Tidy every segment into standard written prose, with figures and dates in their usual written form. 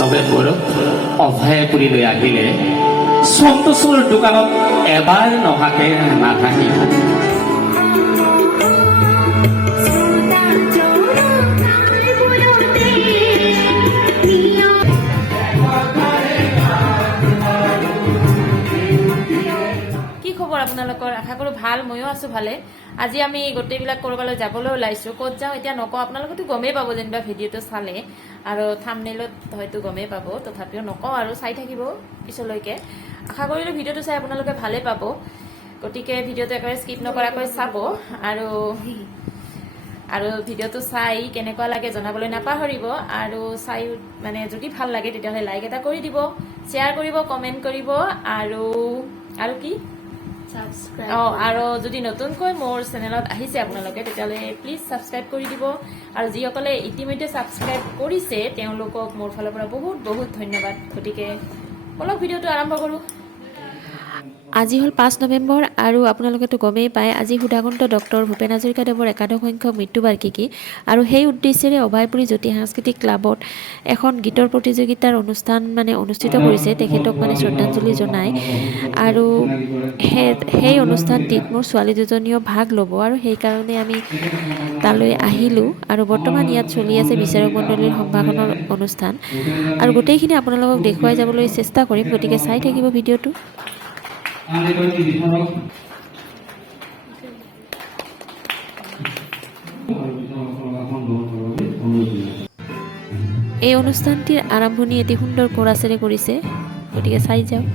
নৱেম্বৰত অভয়াপুৰীলৈ আহিলে সন্তোষৰ দোকানত এবাৰ নহাকে নাথাকিব। আপোনালোকৰ আশা কৰোঁ ভাল, ময়ো আছোঁ ভালে। আজি আমি গোটেইবিলাক ক'ৰবালৈ যাবলৈ ওলাইছোঁ। ক'ত যাওঁ এতিয়া নকওঁ, আপোনালোকেতো গমেই পাব যেনিবা ভিডিঅ'টো চালে, আৰু থাম্বনেইলত হয়তো গমেই পাব, তথাপিও নকওঁ আৰু চাই থাকিব পিছলৈকে। আশা কৰিলোঁ ভিডিঅ'টো চাই আপোনালোকে ভালেই পাব, গতিকে ভিডিঅ'টো একেবাৰে স্কিপ নকৰাকৈ চাব, আৰু ভিডিঅ'টো চাই কেনেকুৱা লাগে জনাবলৈ নাপাহৰিব। আৰু চাই মানে যদি ভাল লাগে তেতিয়াহ'লে লাইক এটা কৰি দিব, শ্বেয়াৰ কৰিব, কমেণ্ট কৰিব, আৰু কি আৰু যদি নতুনকৈ মোৰ চেনেলত আহিছে আপোনালোকে তেতিয়াহ'লে প্লিজ ছাবস্ক্ৰাইব কৰি দিব। আৰু যিসকলে ইতিমধ্যে ছাবস্ক্ৰাইব কৰিছে তেওঁলোকক মোৰ ফালৰ পৰা বহুত বহুত ধন্যবাদ। গতিকে বলক ভিডিঅ'টো আৰম্ভ কৰোঁ। আজি হ'ল 5 নৱেম্বৰ, আৰু আপোনালোকেতো গমেই পায় আজি সুধাকণ্ঠ ডক্টৰ ভূপেন হাজৰিকাদেৱৰ 81 সংখ্যক মৃত্যুবাৰ্ষিকী। আৰু সেই উদ্দেশ্যেৰে অভয়পুৰী জ্যোতি সাংস্কৃতিক ক্লাবত এখন গীতৰ প্ৰতিযোগিতাৰ অনুষ্ঠান অনুষ্ঠিত কৰিছে, তেখেতক শ্ৰদ্ধাঞ্জলি জনায়। আৰু সেই অনুষ্ঠানটিত মোৰ ছোৱালী দুজনীও ভাগ ল'ব, আৰু সেইকাৰণে আমি তালৈ আহিলোঁ। আৰু বৰ্তমান ইয়াত চলি আছে বিচাৰক মণ্ডলীৰ সম্ভাষণৰ অনুষ্ঠান, আৰু গোটেইখিনি আপোনালোকক দেখুৱাই যাবলৈ চেষ্টা কৰিম, গতিকে চাই থাকিব ভিডিঅ'টো। এই অনুষ্ঠানটিৰ আৰম্ভণি এটি সুন্দৰ কোৰাছেৰে কৰিছে, গতিকে চাই যাওক।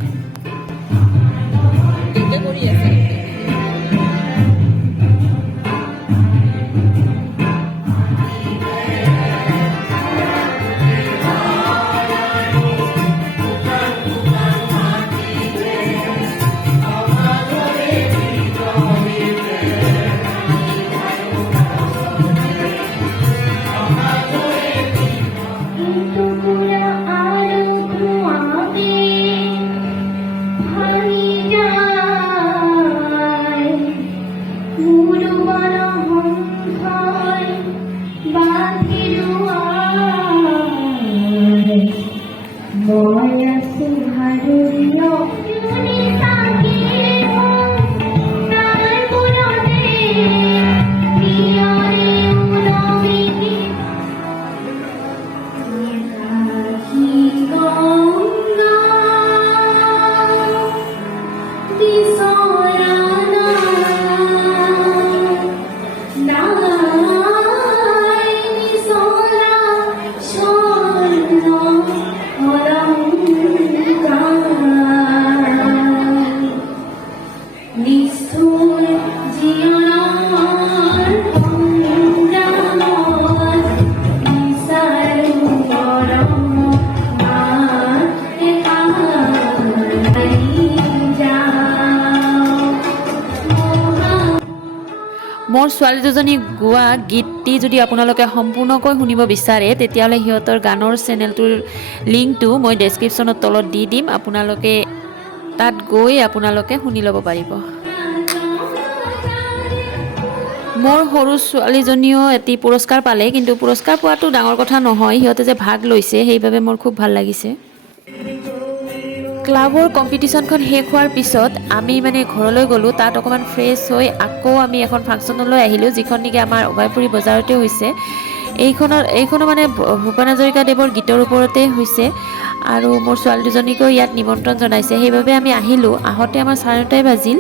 মোৰ ছোৱালী দুজনী গোৱা গীতটি যদি আপোনালোকে সম্পূৰ্ণকৈ শুনিব বিচাৰে তেতিয়াহ'লে সিহঁতৰ গানৰ চেনেলটোৰ লিংকটো মই ডেছক্ৰিপশ্যনত তলত দি দিম, আপোনালোকে তাত গৈ আপোনালোকে শুনি ল'ব পাৰিব। মোৰ সৰু ছোৱালীজনীও এটি পুৰস্কাৰ পালে, কিন্তু পুৰস্কাৰ পোৱাটো ডাঙৰ কথা নহয়, সিহঁতে যে ভাগ লৈছে সেইবাবে মোৰ খুব ভাল লাগিছে। ক্লাবৰ কম্পিটিশ্যনখন শেষ হোৱাৰ পিছত আমি ঘৰলৈ গ'লোঁ। তাত অকণমান ফ্ৰেছ হৈ আকৌ আমি এখন ফাংচনলৈ আহিলোঁ, যিখন নেকি আমাৰ অভয়পুৰী বজাৰতে হৈছে। এইখনো ভূপেন হাজৰিকা দেৱৰ গীতৰ ওপৰতে হৈছে, আৰু মোৰ ছোৱালী দুজনীকো ইয়াত নিমন্ত্ৰণ জনাইছে, সেইবাবে আমি আহিলোঁ। আহোঁতে আমাৰ 9:30 বাজিল,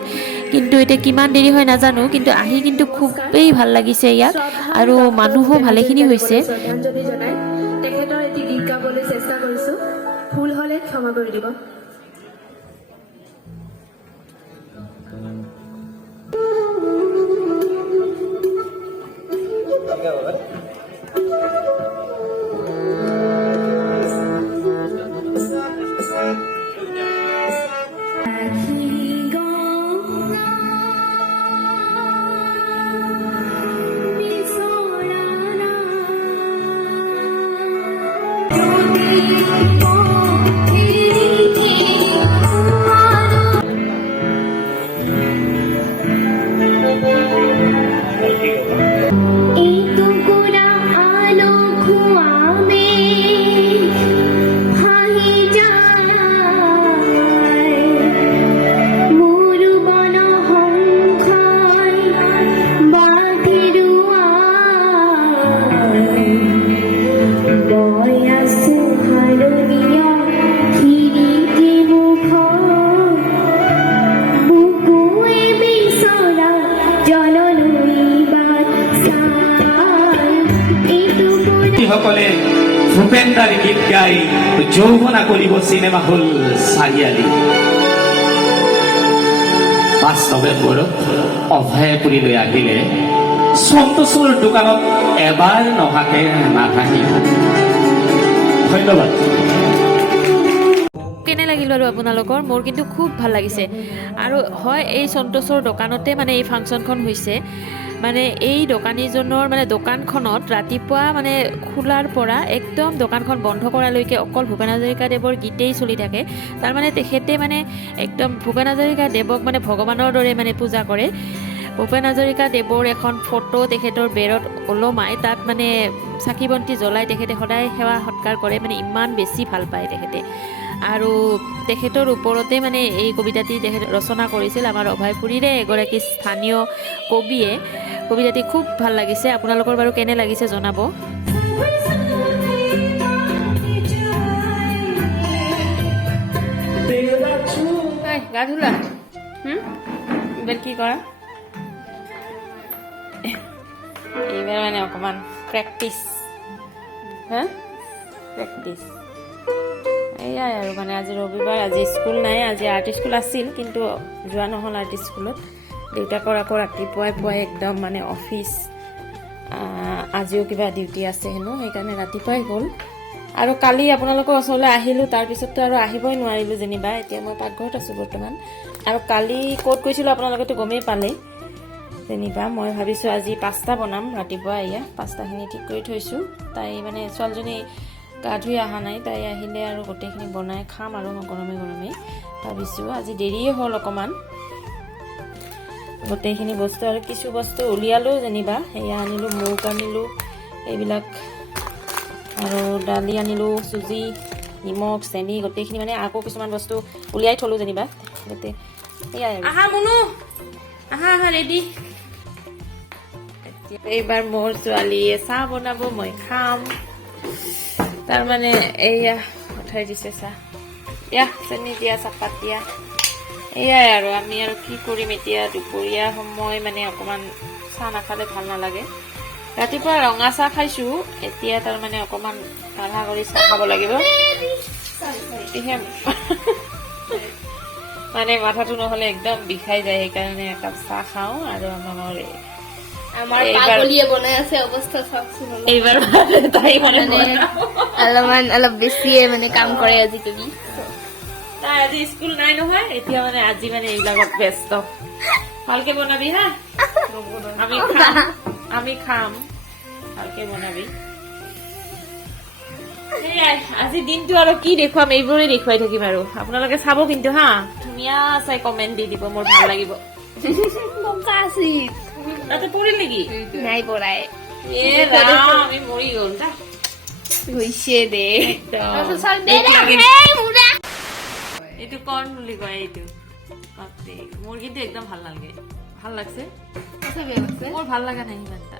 কিন্তু এতিয়া কিমান দেৰি হয় নাজানো, কিন্তু আহি কিন্তু খুবেই ভাল লাগিছে ইয়াত, আৰু মানুহো ভালেখিনি হৈছে। তেখেতৰ এটি গীত গাবলৈ চেষ্টা কৰিছোঁ, ভুল হ'লে ক্ষমা কৰি দিব। যাই যৌৱনা কৰিব চিনেমা হল চাৰিআলি 5 নৱেম্বৰত অভয়াপুৰীলৈ আহিলে সন্তোষৰ দোকানত এবাৰ নহাকে নাথাকিব ধন্যবাদ কেনে লাগিল আৰু আপোনালোকৰ মোৰ কিন্তু খুব ভাল লাগিছে আৰু হয় এই সন্তোষৰ দোকানতে মানে এই ফাংচনখন হৈছে মানে এই দোকানীজনৰ মানে দোকানখনত ৰাতিপুৱা মানে খোলাৰ পৰা একদম দোকানখন বন্ধ কৰালৈকে অকল ভূপেন হাজৰিকা দেৱৰ গীতেই চলি থাকে তাৰ মানে তেখেতে মানে একদম ভূপেন হাজৰিকা দেৱক মানে ভগৱানৰ দৰে মানে পূজা কৰে ভূপেন হাজৰিকা দেৱৰ এখন ফটো তেখেতৰ বেৰত ওলমাই তাত মানে চাকি বন্তি জ্বলাই তেখেতে সদায় সেৱা সৎকাৰ কৰে মানে ইমান বেছি ভাল পায় তেখেতে আৰু তেখেতৰ ওপৰতে মানে এই কবিতাটি তেখেতে ৰচনা কৰিছিল আমাৰ অভয়পুৰীৰে এগৰাকী স্থানীয় কবিয়ে কবিতাটি খুব ভাল লাগিছে আপোনালোকৰ বাৰু কেনে লাগিছে জনাব গা ধুলা এইবাৰ কি কৰা এইবাৰ মানে অকণমান প্ৰেক্টিচ প্ৰেক্টিচ এয়াই আৰু মানে আজি ৰবিবাৰ আজি স্কুল নাই আজি আৰ্ট স্কুল আছিল কিন্তু যোৱা নহ'ল আৰ্ট স্কুলত দেউতাকৰ আকৌ ৰাতিপুৱাই পুৱাই একদম মানে অফিচ আজিও কিবা ডিউটি আছে হেনো সেইকাৰণে ৰাতিপুৱাই গ'ল আৰু কালি আপোনালোকৰ ওচৰলৈ আহিলোঁ তাৰপিছততো আৰু আহিবই নোৱাৰিলোঁ যেনিবা এতিয়া মই পাকঘৰত আছোঁ বৰ্তমান আৰু কালি ক'ত গৈছিলোঁ আপোনালোকেতো গমেই পালে যেনিবা মই ভাবিছোঁ আজি পাস্তা বনাম ৰাতিপুৱা এয়া পাস্তাখিনি ঠিক কৰি থৈছোঁ তাই মানে ছোৱালীজনী গা ধুই অহা নাই তাই আহিলে আৰু গোটেইখিনি বনাই খাম আৰু গৰমে গৰমে ভাবিছোঁ আজি দেৰিয়ে হ'ল অকণমান গোটেইখিনি বস্তু আৰু কিছু বস্তু উলিয়ালোঁ যেনিবা এয়া আনিলোঁ মুগ আনিলোঁ এইবিলাক আৰু দালি আনিলোঁ চুজি নিমখ চেনি গোটেইখিনি মানে আকৌ কিছুমান বস্তু উলিয়াই থলোঁ যেনিবা গোটেই এয়াই আহা মুনু আহা আহা ৰেডি এইবাৰ মোৰ ছোৱালীয়ে চাহ বনাব মই খাম তাৰমানে এয়া উঠাই দিছে চাহ দিয়া চেনি দিয়া চাহপাত দিয়া এয়াই আৰু আমি আৰু কি কৰিম এতিয়া দুপৰীয়া সময় মানে অকণমান চাহ নাখালে ভাল নালাগে ৰাতিপুৱা ৰঙা চাহ খাইছোঁ এতিয়া তাৰমানে অকণমান কাঢ়া কৰি চাহ খাব লাগিব মানে মাথাটো নহ'লে একদম বিষাই যায় সেইকাৰণে একাপ চাহ খাওঁ আৰু অলপ বেছিয়ে মানে কাম কৰে আজিকালি তাই আজি স্কুল নাই নহয় এতিয়া মানে আজি মানে এইবিলাকত ব্যস্ত ভালকে বনাবি হা আমি খাম ভালকে বনাবি সেয়াই আজি দিনটো আৰু কি দেখুৱাম এইবোৰে দেখুৱাই থাকিম আৰু আপোনালোকে চাব কিন্তু হা ধুনীয়া চাই কমেণ্ট দি দিব মোৰ ভাল লাগিব তাতে পৰিল নেকি নাই পৰাই আমি মৰি গ'ল হৈছে দে এইটো কৰ্ণ বুলি কয় এইটো মোৰ কিন্তু একদম ভাল নালাগে ভাল লাগছে মোৰ ভাল লগা নাই ইমান এটা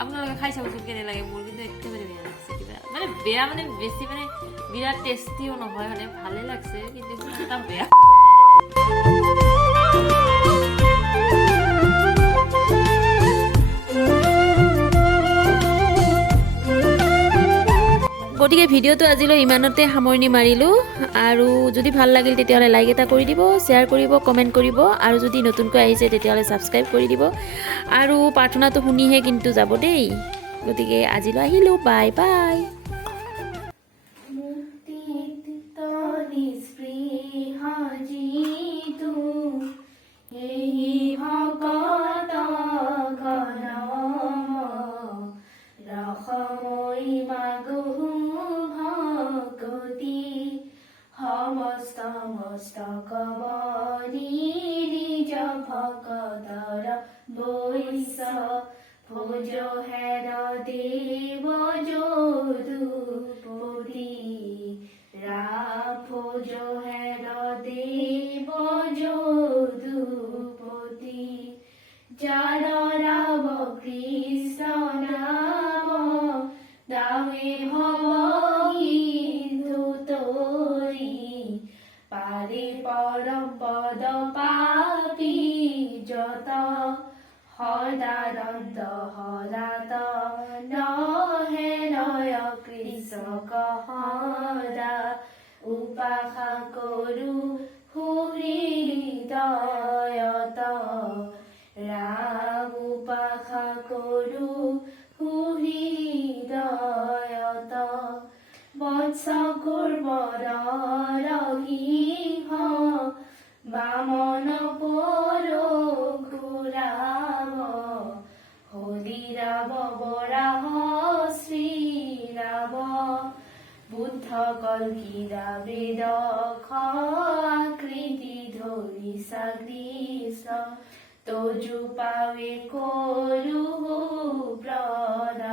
আপোনালোকে খাই চাবচোন কেনে লাগে মোৰ কিন্তু একেবাৰে বেয়া লাগছে কিবা মানে বেয়া মানে বেছি মানে বিৰাট টেষ্টিও নহয় মানে ভালে লাগছে কিন্তু এটা বেয়া গতিকে ভিডিঅ'টো আজিলৈ ইমানতে সামৰণি মাৰিলোঁ আৰু যদি ভাল লাগিল তেতিয়াহ'লে লাইক এটা কৰি দিব শ্বেয়াৰ কৰিব কমেণ্ট কৰিব আৰু যদি নতুনকৈ আহিছে তেতিয়াহ'লে ছাবস্ক্ৰাইব কৰি দিব আৰু প্ৰাৰ্থনাটো শুনিহে কিন্তু যাব দেই গতিকে আজিলৈ আহিলোঁ বাই বাই ভোজ হেৰ দেৱ যদুপতি ভোজ হেৰ দেৱ যদুপতি যাৰ ৰাম কৃষ্ণ নাম দামে ভৰি পাৰি পৰম পদ পাপি যত সদানন্দ হৰাত নহে নয় কৃষ্ণ কহ সদা উপাসা কৰো হৃদয়ত ৰাম উপাসা কৰো হৃদয়ত বৎস কুৰ্বৰৰ সিংহ বামন পৰশুৰাম হৰিৰাম বৰাহ শ্ৰীৰাম বুদ্ধ কল্কিৰা বেদ আকৃতি ধৰিছা কৃষ্ণ তজু পাৱে কৰো প্ৰদান